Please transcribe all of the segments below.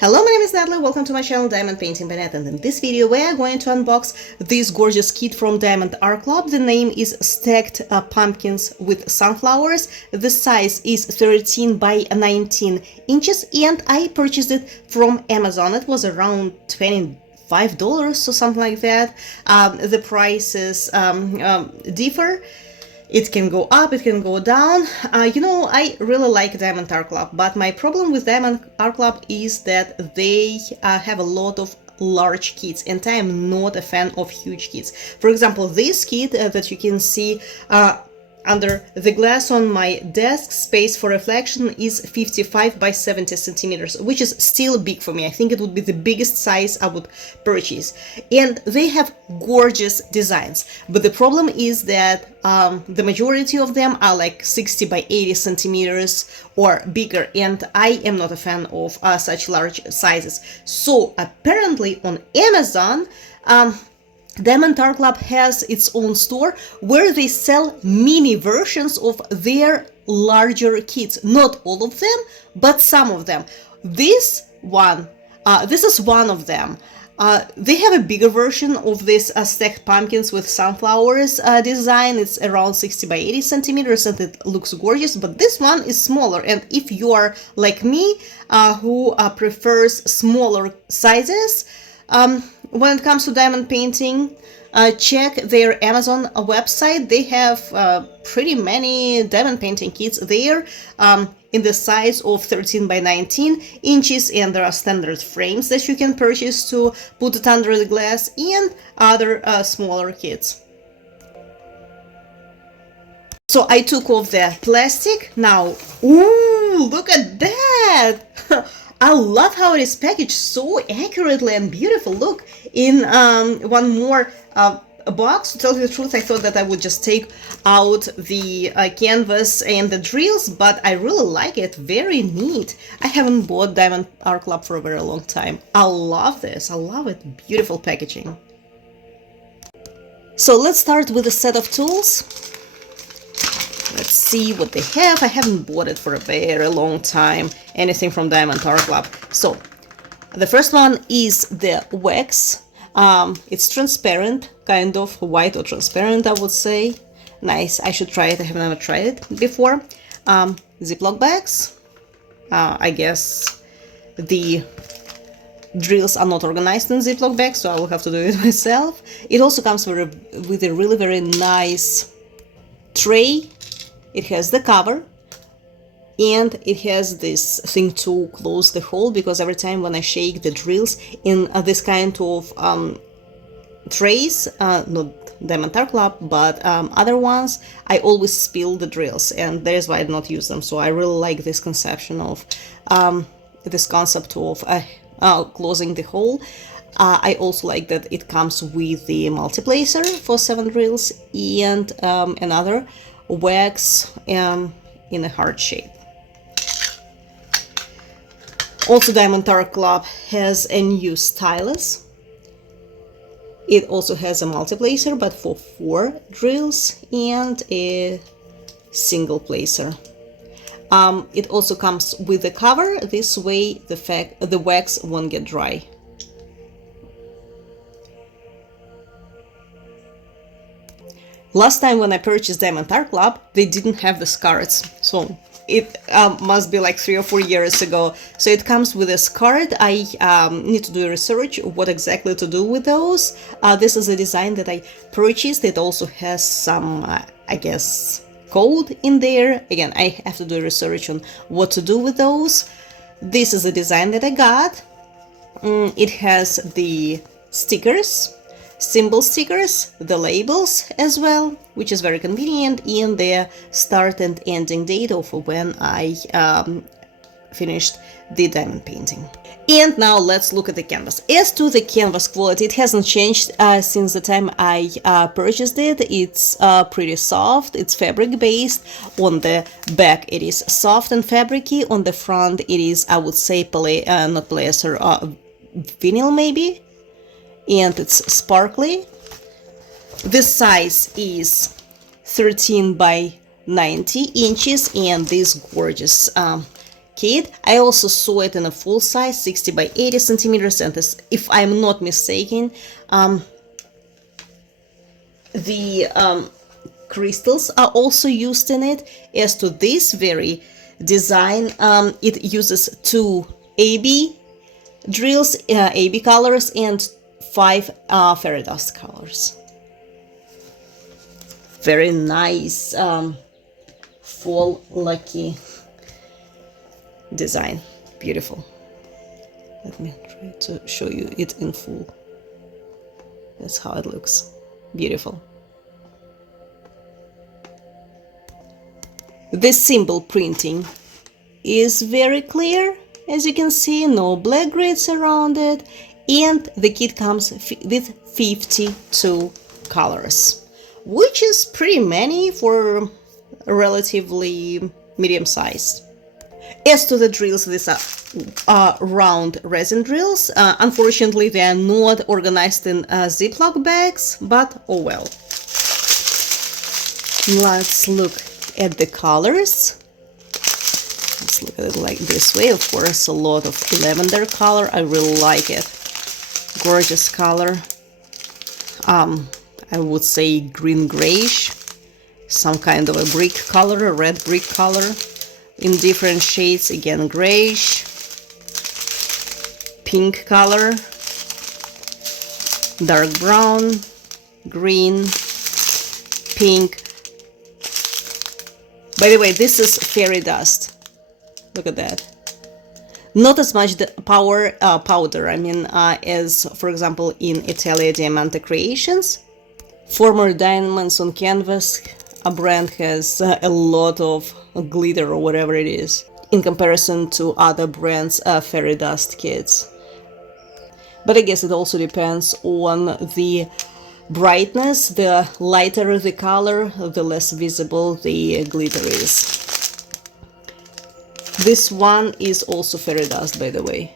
Hello, my name is Natalie, welcome to my channel Diamond Painting by Nat, and in this video we are going to unbox this gorgeous kit from Diamond Art Club. The name is Stacked Pumpkins with Sunflowers. The size is 13 by 19 inches and I purchased it from Amazon. It was around $25 or something like that. The prices differ. It can go up, it can go down. I really like Diamond Art Club, but my problem with Diamond Art Club is that they have a lot of large kits, and I am not a fan of huge kits. For example, this kit that you can see under the glass on my desk, space for reflection, is 55 by 70 centimeters, which is still big for me. I think it would be the biggest size I would purchase. And they have gorgeous designs, but the problem is that the majority of them are like 60 by 80 centimeters or bigger, and I am not a fan of such large sizes. So apparently on Amazon, Diamond Art Club has its own store where they sell mini versions of their larger kits. Not all of them, but some of them. This is one of them. They have a bigger version of this stacked pumpkins with sunflowers design. It's around 60 by 80 centimeters and it looks gorgeous, but this one is smaller. And if you are like me, who prefers smaller sizes, when it comes to diamond painting, check their Amazon website. They have pretty many diamond painting kits there in the size of 13 by 19 inches, and there are standard frames that you can purchase to put it under the glass and other smaller kits. So I took off the plastic. Now, ooh, look at that! I love how it is packaged so accurately and beautiful. Look, in one more box. To tell you the truth, I thought that I would just take out the canvas and the drills, but I really like it. Very neat. I haven't bought Diamond Art Club for a very long time. I love this. I love it. Beautiful packaging. So let's start with a set of tools. Let's see what they have. I haven't bought it for a very long time, anything from Diamond Art Club. So the first one is the wax. It's transparent, kind of white or transparent, I would say. Nice. I should try it. I have never tried it before. Ziploc bags. I guess the drills are not organized in Ziploc bags, so I will have to do it myself. It also comes with a really very nice tray. It has the cover and it has this thing to close the hole, because every time when I shake the drills in this kind of trays, not Diamond Art Club, but other ones, I always spill the drills, and that is why I do not use them. So I really like this conception of this concept of closing the hole. I also like that it comes with the multiplacer for 7 drills and another wax in a heart shape. Also, Diamond Art Club has a new stylus. It also has a multiplacer, but for 4 drills and a single placer. It also comes with a cover. This way the wax won't get dry. Last time when I purchased Diamond Art Club, they didn't have the cards, so it must be like 3 or 4 years ago. So it comes with this card. I need to do research what exactly to do with those. This is a design that I purchased. It also has some, I guess, code in there. Again, I have to do research on what to do with those. This is a design that I got. It has the stickers, symbol stickers, the labels as well, which is very convenient, and the start and ending date of when I finished the diamond painting. And now let's look at the canvas. As to the canvas quality, it hasn't changed since the time I purchased it. It's pretty soft. It's fabric based. On the back it is soft and fabricy. On the front it is, I would say, not polyester, vinyl maybe, and it's sparkly. The size is 13 by 90 inches, and this gorgeous kit. I also saw it in a full size, 60 by 80 centimeters, and this, if I'm not mistaken, the crystals are also used in it. As to this very design, it uses 2 AB drills, AB colors, and 5 fairy dust colors. Very nice fall lucky design. Beautiful. Let me try to show you it in full. That's how it looks. Beautiful. This symbol printing is very clear, as you can see, no black grids around it, and the kit comes with 52 colors, which is pretty many for relatively medium size. As to the drills, these are round resin drills. Unfortunately, they are not organized in Ziploc bags, but oh well. Let's look at the colors. Let's look at it like this way. Of course, a lot of lavender color. I really like it. Gorgeous color. I would say green grayish, some kind of a brick color, a red brick color in different shades. Again, grayish, pink color, dark brown, green, pink. By the way, this is fairy dust. Look at that. Not as much the powder, as, for example, in Italia Diamante Creations. Former Diamonds on Canvas, a brand has a lot of glitter or whatever it is, in comparison to other brands' fairy dust kits. But I guess it also depends on the brightness. The lighter the color, the less visible the glitter is. This one is also fairy dust, by the way.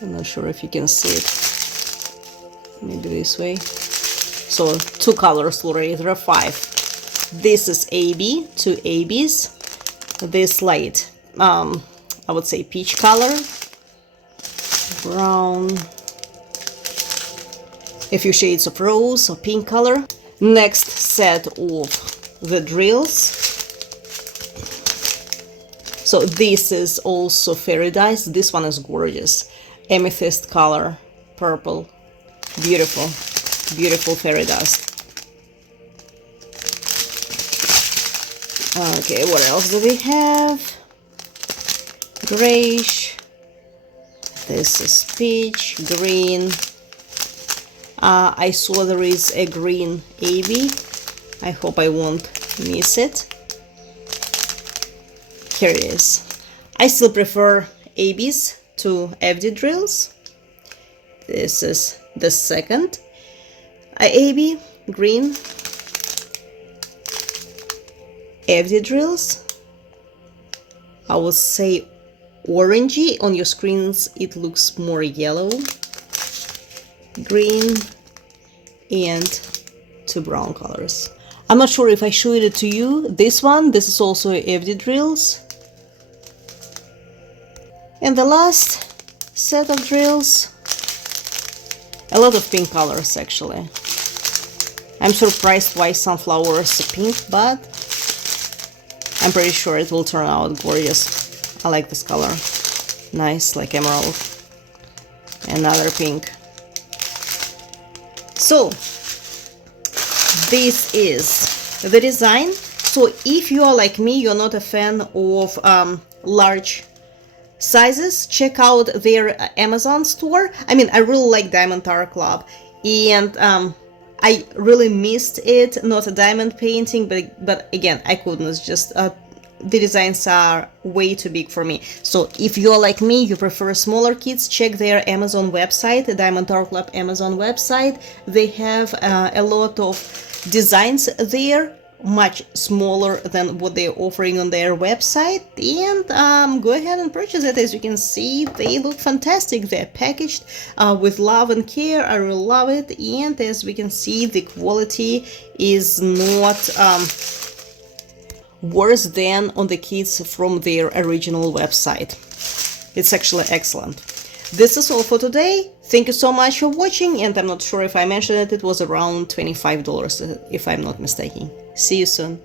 I'm not sure if you can see it. Maybe this way. So 2 colors already, there are 5. This is AB, 2 ABs. This light, I would say peach color, brown, a few shades of rose or pink color. Next set of the drills. So this is also fairy dust. This one is gorgeous. Amethyst color, purple. Beautiful, beautiful fairy dust. Okay, what else do we have? Grayish. This is peach, green. I saw there is a green AB. I hope I won't miss it. Here it is. I still prefer ABs to FD drills. This is the second AB, green. FD drills, I would say orangey. On your screens it looks more yellow, green, and 2 brown colors. I'm not sure if I showed it to you. This is also FD drills. And the last set of drills, a lot of pink colors actually. I'm surprised why sunflowers are pink, but I'm pretty sure it will turn out gorgeous. I like this color. Nice, like emerald. Another pink. So, this is the design. So, if you are like me, you're not a fan of large sizes, check out their Amazon store. I mean, I really like Diamond Art Club, and I really missed it. Not a diamond painting, but again, I couldn't. It's just the designs are way too big for me. So if you're like me, you prefer smaller kits, check their Amazon website, the Diamond Art Club Amazon website. They have a lot of designs there, much smaller than what they're offering on their website, and go ahead and purchase it. As you can see, they look fantastic. They're packaged with love and care. I really love it, and as we can see, the quality is not worse than on the kits from their original website. It's actually excellent. This is all for today. Thank you so much for watching, and I'm not sure if I mentioned it, it was around $25 if I'm not mistaken. See you soon.